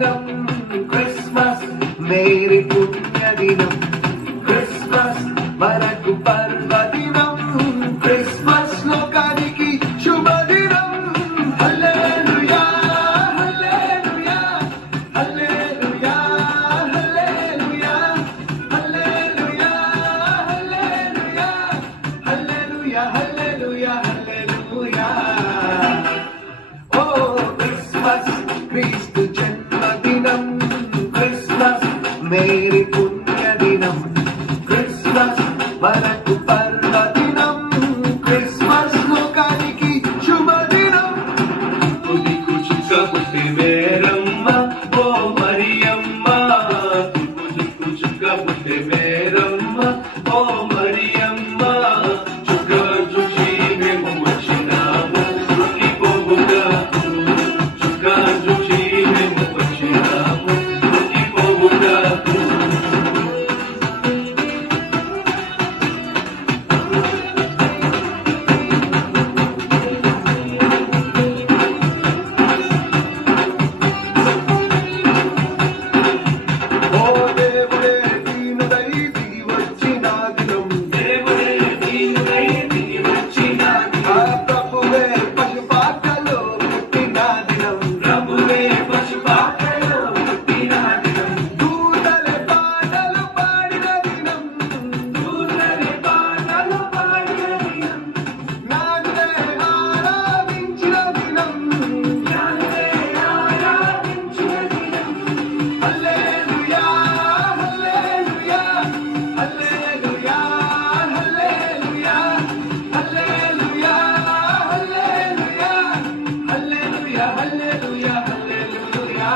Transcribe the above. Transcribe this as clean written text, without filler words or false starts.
దినం Christmas merry పుణ్యదినం Christmas మనకు పర్వదినం క్రిస్మస్ లోకానికి శుభదినం హల్లెలూయా హల్లెలూయా హల్లెలూయా హల్లెలూయా హల్లెలూయా హల్లెలూయా హల్లెలూయా హల్లెలూయా ఓ క్రిస్మస్ క్రీస్తు జన్మదినం క్రిస్మస్ మేరీ పుణ్యదినం క్రిస్మస్ మనకు పర్వదినం క్రిస్మస్ లోకానికి శుభదినం తుదికు చుక్క పుట్టి మేరమ్మ ఓ మరియమ్మ తుదికు చుక్క పుట్టి మేరమ్మ ఓ మరియమ్మ చుక్క చూసి మేము వచ్చినాము రుచిపోవుటకు చుక్క చూసి మేము వచ్చినాము రుచిపోవుటకు ఓ దేవుడే దీనుడై దిగి వచ్చిన దినం దేవుడే దీనుడై దిగి వచ్చిన దినం ఆ ప్రభువే పశుపాకలో పుట్టిన దినం ప్రభువే పశుపాకలో పుట్టిన దినం దూతలే పాటలు పాడిన దినం దూతలే పాటలు పాడిన దినం నాన్నే ఆరాధించిన దినం నాన్నే ఆరాధించిన దినం హల్లెలూయా హల్లెలూయా హల్లెలూయా హల్లెలూయా హల్లెలూయా హల్లెలూయా హల్లెలూయా హల్లెలూయా హల్లెలూయా